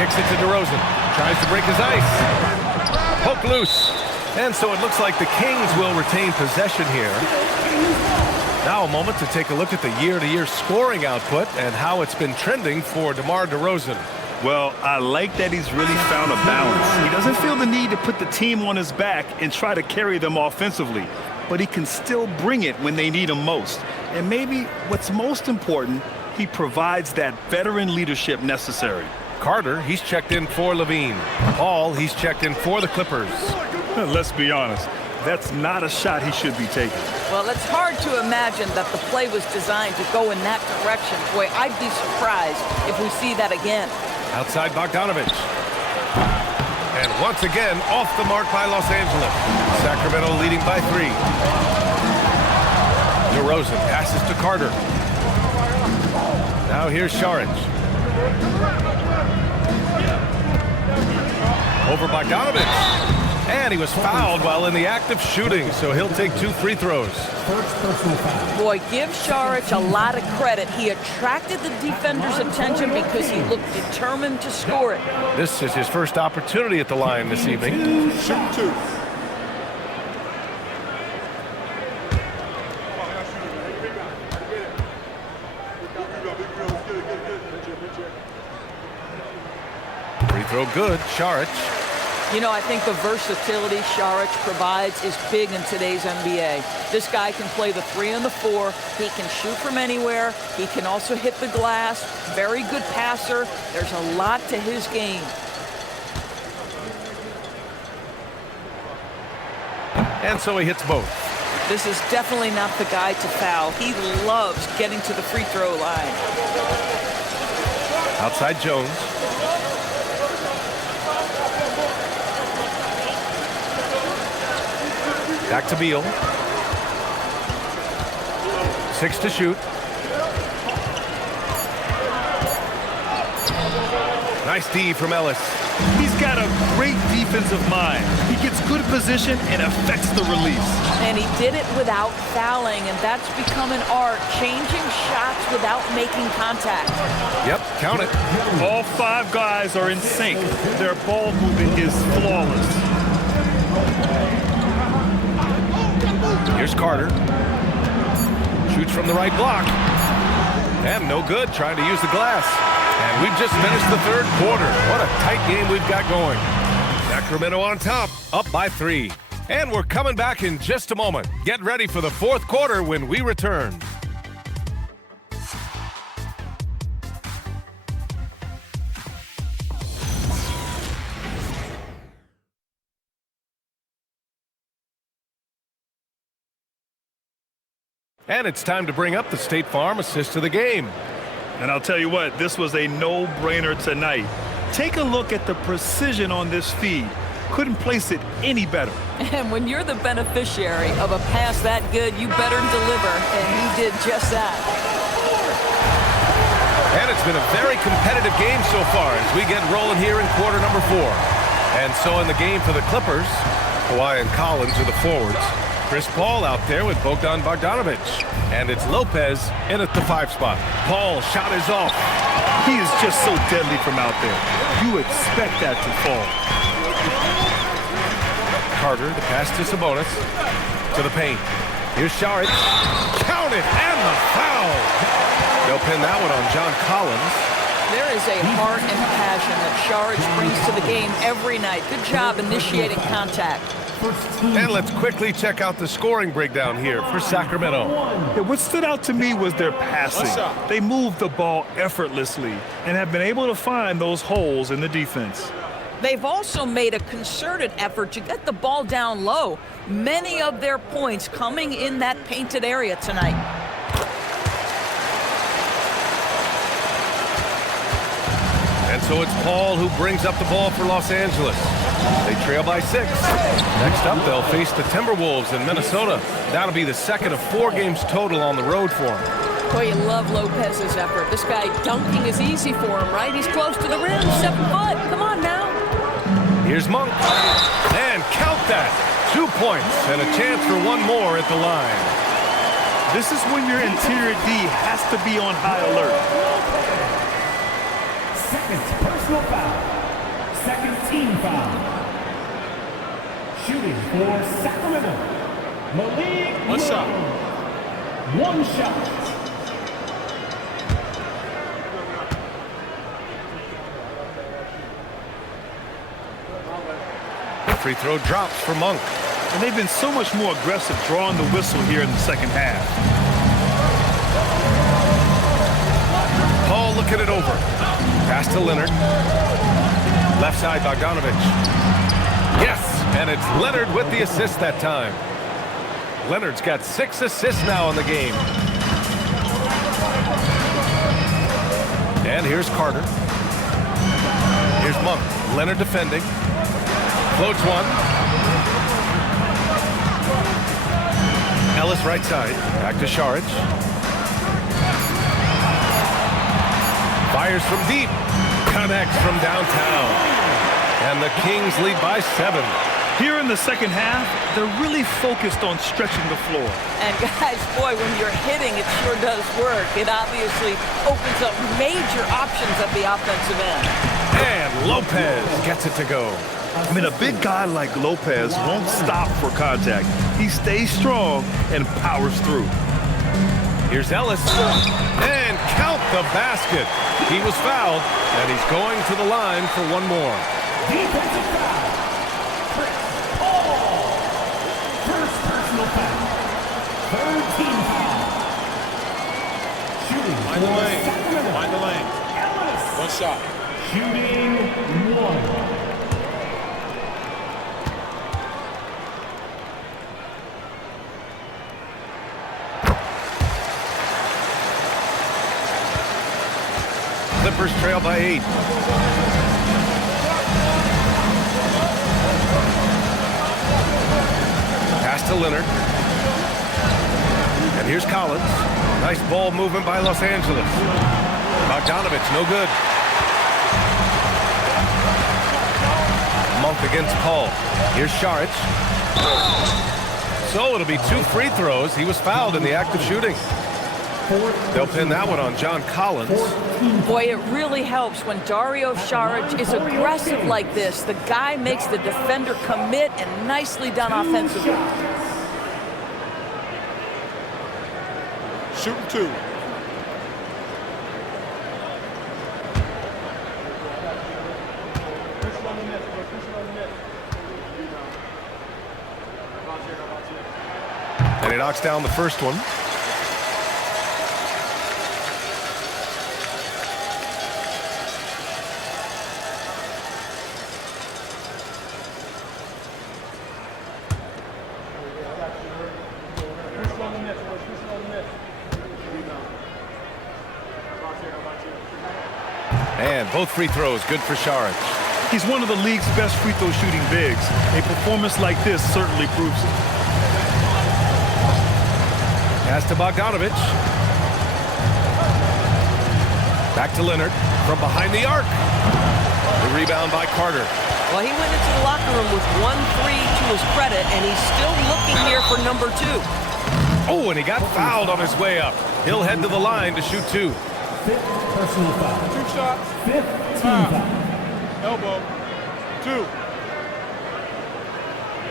Kicks it to DeRozan. Tries to break his ice. Poke loose. And so it looks like the Kings will retain possession here. Now a moment to take a look at the year-to-year scoring output and how it's been trending for DeMar DeRozan. Well, I like that he's really found a balance. He doesn't feel the need to put the team on his back and try to carry them offensively, but he can still bring it when they need him most. And maybe what's most important, he provides that veteran leadership necessary. Carter, he's checked in for Levine. Paul, he's checked in for the Clippers. Let's be honest, that's not a shot he should be taking. Well, it's hard to imagine that the play was designed to go in that direction. Boy, I'd be surprised if we see that again. Outside Bogdanovich. And once again, off the mark by Los Angeles. Sacramento leading by 3. DeRozan passes to Carter. Now here's Saric. Over Bogdanovich. And he was fouled while in the act of shooting, so he'll take 2 free throws. Boy, give Saric a lot of credit. He attracted the defender's attention because he looked determined to score it. This is his first opportunity at the line this evening. Shoot 2. Free throw good, Saric. You know, I think the versatility Saric provides is big in today's NBA. This guy can play the 3 and the 4. He can shoot from anywhere. He can also hit the glass. Very good passer. There's a lot to his game. And so he hits both. This is definitely not the guy to foul. He loves getting to the free throw line. Outside Jones. Back to Beal. 6 to shoot. Nice D from Ellis. He's got a great defensive mind. He gets good position and affects the release. And he did it without fouling, and that's become an art, changing shots without making contact. Yep, count it. All 5 guys are in sync. Their ball movement is flawless. Here's Carter. Shoots from the right block. And no good, trying to use the glass. And we've just finished the 3rd quarter. What a tight game we've got going. Sacramento on top, up by 3. And we're coming back in just a moment. Get ready for the 4th quarter when we return. And it's time to bring up the State Farm assist of the game. And I'll tell you what, this was a no-brainer tonight. Take a look at the precision on this feed. Couldn't place it any better. And when you're the beneficiary of a pass that good, you better deliver, and he did just that. And it's been a very competitive game so far as we get rolling here in quarter number 4. And so in the game for the Clippers, Kawhi and Collins are the forwards. Chris Paul out there with Bogdan Bogdanovic. And it's Lopez in at the 5 spot. Paul shot is off. He is just so deadly from out there. You expect that to fall. Carter, the pass to Sabonis. To the paint. Here's Saric. Count it, and the foul. They'll pin that one on John Collins. There is a heart and passion that Saric brings to the game every night. Good job initiating contact. And let's quickly check out the scoring breakdown here for Sacramento. Yeah, what stood out to me was their passing. They moved the ball effortlessly and have been able to find those holes in the defense. They've also made a concerted effort to get the ball down low. Many of their points coming in that painted area tonight. And so it's Paul who brings up the ball for Los Angeles. They trail by 6. Next up, they'll face the Timberwolves in Minnesota. That'll be the 2nd of 4 games total on the road for him. Boy, you love Lopez's effort. This guy dunking is easy for him, right? He's close to the rim, 7 foot. Come on now. Here's Monk. And count that. 2 points and a chance for 1 more at the line. This is when your interior D has to be on high alert. Second personal foul. Second team foul. Shooting for Sacramento. Malik. What's up? 1 shot. Free throw drops for Monk. And they've been so much more aggressive drawing the whistle here in the second half. Paul looking it over. Pass to Leonard. Left side, Bogdanovic. Yes, and it's Leonard with the assist that time. Leonard's got 6 assists now in the game. And here's Carter. Here's Monk. Leonard defending. Floats one. Ellis right side. Back to Saric. Fires from deep. Connects from downtown. And the Kings lead by 7. Here in the second half, they're really focused on stretching the floor. And guys, boy, when you're hitting, it sure does work. It obviously opens up major options at the offensive end. And Lopez gets it to go. I mean, a big guy like Lopez won't stop for contact. He stays strong and powers through. Here's Ellis. And count the basket. He was fouled, and he's going to the line for 1 more. Defensive foul. Find the lane. Find the lane. One shot. Shooting one. Clippers trail by 8. Pass to Leonard. And here's Collins. Nice ball movement by Los Angeles. Bogdanovich, no good. Monk against Paul. Here's Saric. So it'll be 2 free throws. He was fouled in the act of shooting. They'll pin that one on John Collins. Boy, it really helps when Dario Saric is aggressive like this. The guy makes the defender commit, and nicely done offensively. Shooting 2. And he knocks down the first one. And both free throws good for Saric. He's one of the league's best free throw shooting bigs. A performance like this certainly proves it. Pass to Bogdanovich. Back to Leonard from behind the arc. The rebound by Carter. Well, he went into the locker room with 1 3 to his credit, and he's still looking here for number 2. Oh, and he got fouled on his way up. He'll head to the line to shoot 2. 5th personal foul. 2 shots. 5th team foul. Elbow. 2.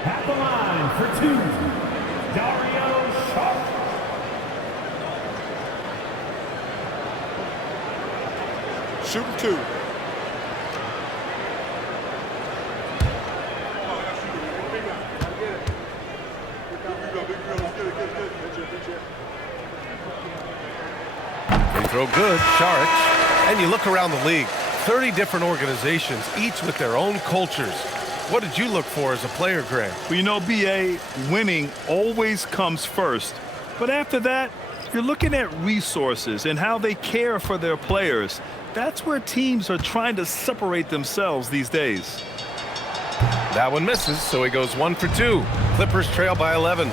At the line for 2, Dario Saric. Shooting 2. Free throw good, Saric. And you look around the league, 30 different organizations, each with their own cultures. What did you look for as a player, Grant? Well, you know, BA, winning always comes first. But after that, you're looking at resources and how they care for their players. That's where teams are trying to separate themselves these days. That one misses, so he goes 1 for 2. Clippers trail by 11.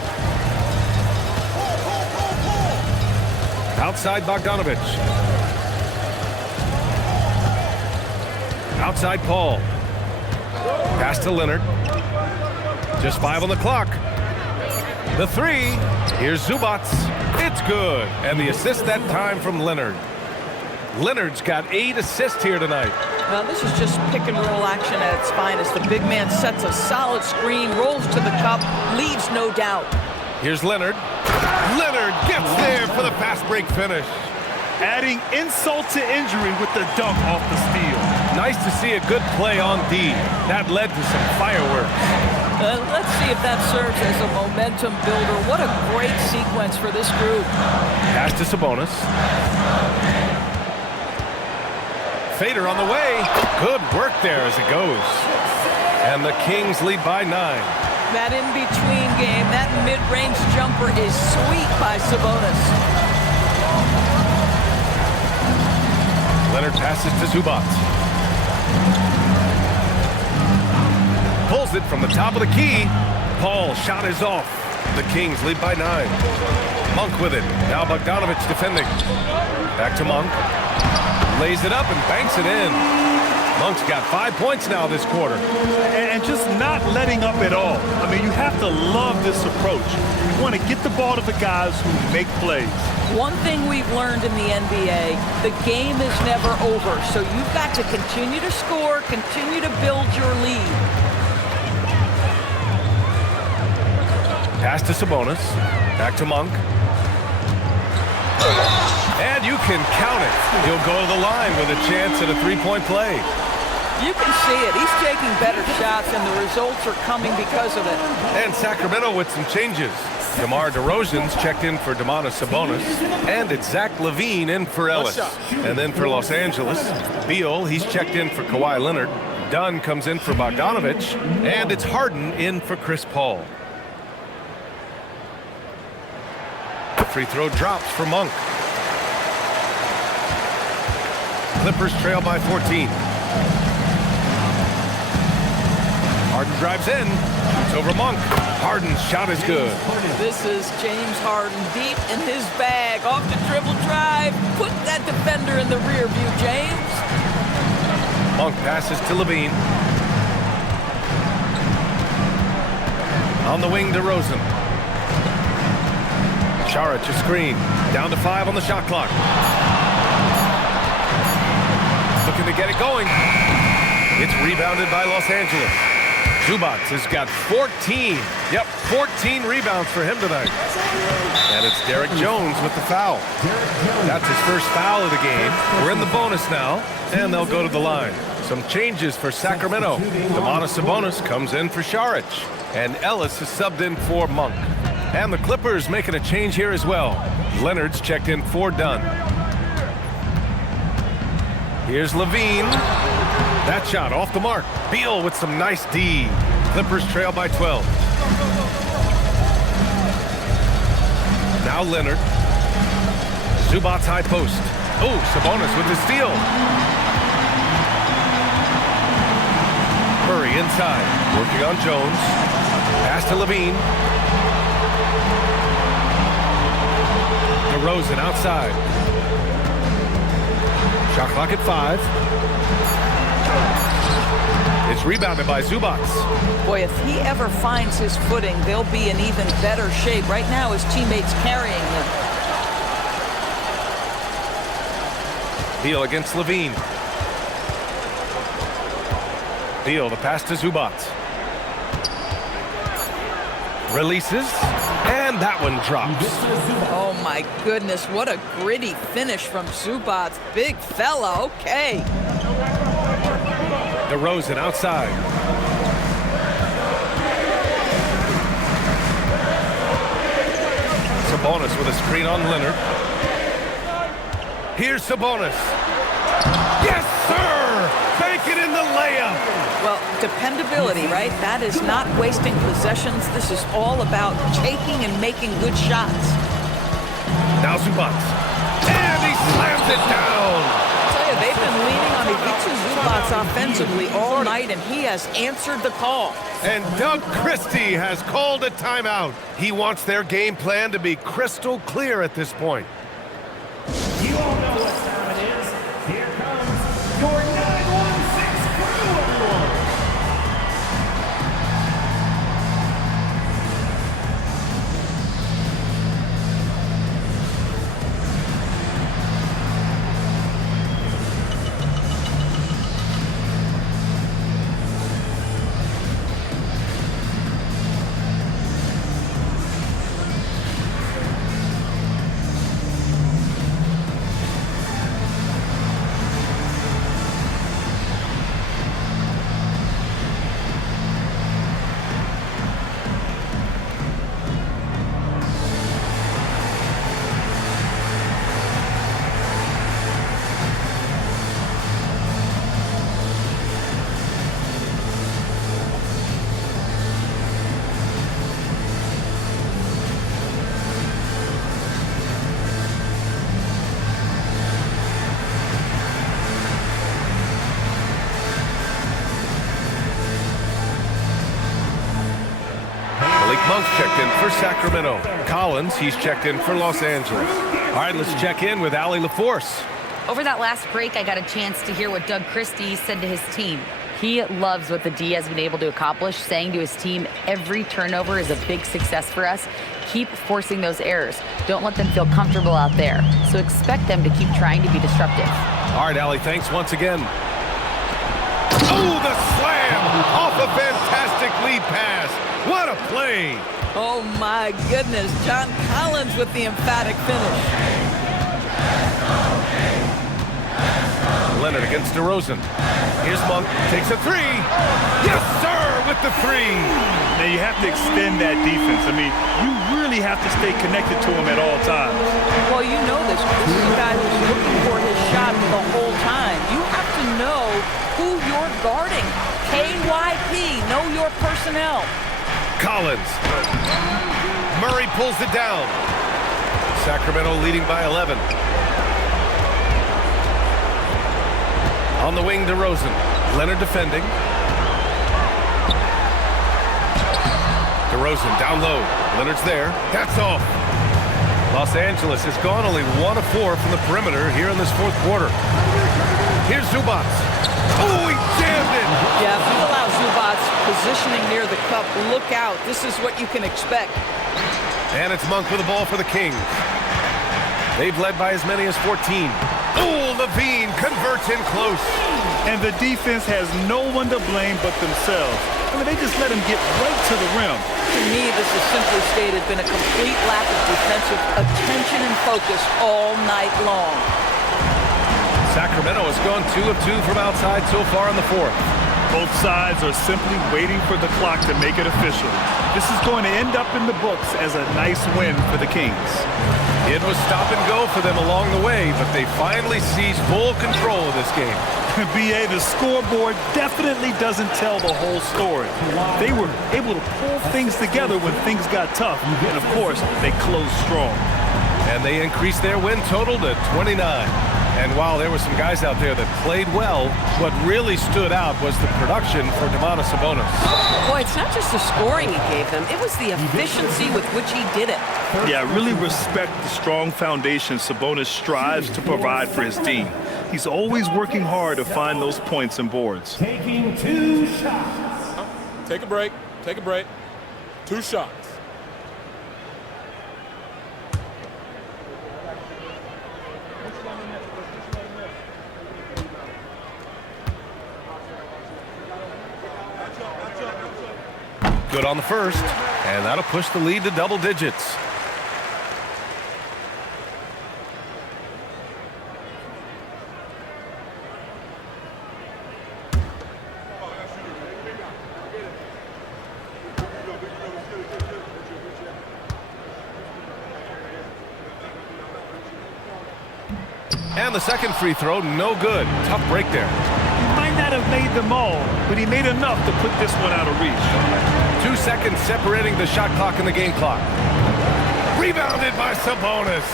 Outside Bogdanovich. Outside Paul. Pass to Leonard. Just 5 on the clock. The 3. Here's Zubac. It's good. And the assist that time from Leonard. Leonard's got 8 assists here tonight. Now, this is just pick and roll action at its finest. The big man sets a solid screen, rolls to the cup, leaves no doubt. Here's Leonard. Leonard gets there for the fast break finish. Adding insult to injury with the dunk off the steal. Nice to see a good play on D. That led to some fireworks. Let's see if that serves as a momentum builder. What a great sequence for this group. Pass to Sabonis. Fader on the way. Good work there as it goes. And the Kings lead by 9. That in-between game, that mid-range jumper is sweet by Sabonis. Leonard passes to Zubac. Pulls it from the top of the key. Paul shot is off. The Kings lead by 9. Monk with it. Now Bogdanovich defending. Back to Monk. Lays it up and banks it in. Monk's got 5 points now this quarter. And just not letting up at all. I mean, you have to love this approach. You want to get the ball to the guys who make plays. One thing we've learned in the NBA, the game is never over. So you've got to continue to score, continue to build your lead. Pass to Sabonis. Back to Monk. And you can count it. He'll go to the line with a chance at a 3-point play. You can see it. He's taking better shots, and the results are coming because of it. And Sacramento with some changes. DeMar DeRozan's checked in for Domantas Sabonis, and it's Zach LaVine in for Ellis. And then for Los Angeles, Beal, he's checked in for Kawhi Leonard. Dunn comes in for Bogdanovich, and it's Harden in for Chris Paul. The free throw drops for Monk. Clippers trail by 14. Harden drives in, shoots over Monk. Harden's shot is good. This is James Harden deep in his bag. Off the dribble drive. Put that defender in the rear view, James. Monk passes to LaVine. On the wing, DeRozan. Saric a screen. Down to 5 on the shot clock. Looking to get it going. It's rebounded by Los Angeles. Zubac has got 14. Yep, 14 rebounds for him tonight. And it's Derek Jones with the foul. That's his first foul of the game. We're in the bonus now, and they'll go to the line. Some changes for Sacramento. Domantas Sabonis comes in for Saric, and Ellis is subbed in for Monk. And the Clippers making a change here as well. Leonard's checked in for Dunn. Here's LaVine. That shot off the mark. Beal with some nice D. Clippers trail by 12. Now Leonard. Zubac's high post. Oh, Sabonis with the steal. Murray inside. Working on Jones. Pass to LaVine. DeRozan outside. Shot clock at 5. It's rebounded by Zubac. Boy, if he ever finds his footing, they'll be in even better shape. Right now, his teammates carrying him. Beal against LaVine. Beal, the pass to Zubac. Releases, and that one drops. Oh my goodness, what a gritty finish from Zubac. Big fella, okay. DeRozan outside. Sabonis with a screen on Leonard. Here's Sabonis. Yes, sir! Bank it in the layup. Well, dependability, right? That is not wasting possessions. This is all about taking and making good shots. Now Zubac. And he slams it down. I tell you, they've been leaning on Ivica Zubac offensively all night, and he has answered the call. And Doug Christie has called a timeout. He wants their game plan to be crystal clear at this point. You all know what time it is. Here comes your 916 crew, everyone. Monk's checked in for Sacramento. Collins, he's checked in for Los Angeles. All right, let's check in with Allie LaForce. Over that last break, I got a chance to hear what Doug Christie said to his team. He loves what the D has been able to accomplish, saying to his team, every turnover is a big success for us. Keep forcing those errors. Don't let them feel comfortable out there. So expect them to keep trying to be disruptive. All right, Allie, thanks once again. Oh, the slam off a fantastic lead pass. What a play. Oh, my goodness. John Collins with the emphatic finish. Leonard minute against DeRozan. Here's Monk, takes a three. Yes, sir, with the three. Now you have to extend that defense. I mean, you really have to stay connected to him at all times. Well, you know this. This is a guy who's looking for his shot the whole time. You have to know who you're guarding. KYP, know your personnel. Collins. Murray pulls it down. Sacramento leading by 11. On the wing, DeRozan. Leonard defending. DeRozan down low. Leonard's there. That's off. Los Angeles has gone only 1 of 4 from the perimeter here in this fourth quarter. Here's Zubac. Oh, he jammed it. Yeah, if you allow Zubac's positioning near the cup, look out. This is what you can expect. And it's Monk with the ball for the Kings. They've led by as many as 14. Oh, Levine converts in close. And the defense has no one to blame but themselves. I mean, they just let him get right to the rim. To me, this has simply stated been a complete lack of defensive attention and focus all night long. Sacramento has gone 2 of 2 from outside so far in the fourth. Both sides are simply waiting for the clock to make it official. This is going to end up in the books as a nice win for the Kings. It was stop and go for them along the way, but they finally seized full control of this game. BA, the scoreboard definitely doesn't tell the whole story. They were able to pull things together when things got tough, and of course, they closed strong. And they increased their win total to 29. And while there were some guys out there that played well, what really stood out was the production for Domantas Sabonis. Boy, it's not just the scoring he gave them. It was the efficiency with which he did it. Yeah, I really respect the strong foundation Sabonis strives to provide for his team. He's always working hard to find those points and boards. Taking 2 shots. Take a break. Take a break. 2 shots. Good on the first, and that'll push the lead to double digits. And the second free throw, no good. Tough break there. Might not have made them all, but he made enough to put this one out of reach. 2 seconds separating the shot clock and the game clock. Rebounded by Sabonis.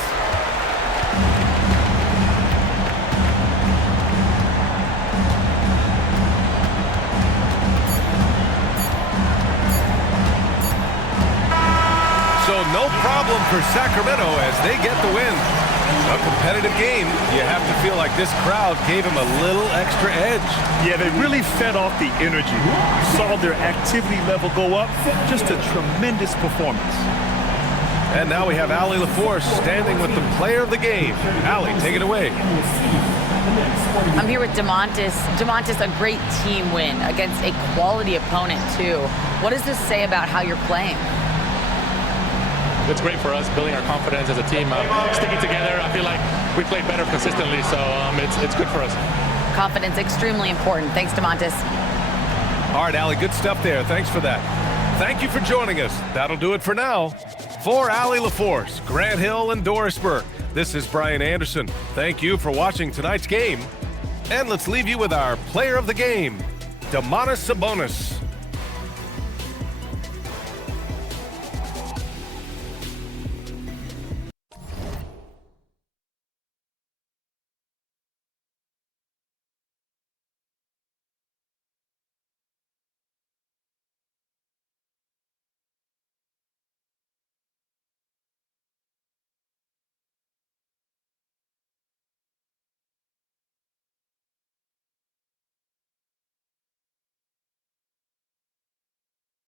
So no problem for Sacramento as they get the win. A competitive game. You have to feel like this crowd gave him a little extra edge. Yeah, they really fed off the energy. You saw their activity level go up. Just a tremendous performance. And now we have Allie LaForce standing with the player of the game. Allie, take it away. I'm here with Domantas. Domantas, a great team win against a quality opponent, too. What does this say about how you're playing? It's great for us, building our confidence as a team, sticking together. I feel like we play better consistently, so it's good for us. Confidence, extremely important. Thanks, Domantas. All right, Allie, good stuff there. Thanks for that. Thank you for joining us. That'll do it for now. For Allie LaForce, Grant Hill, and Doris Burke, this is Brian Anderson. Thank you for watching tonight's game. And let's leave you with our player of the game, Domantas Sabonis.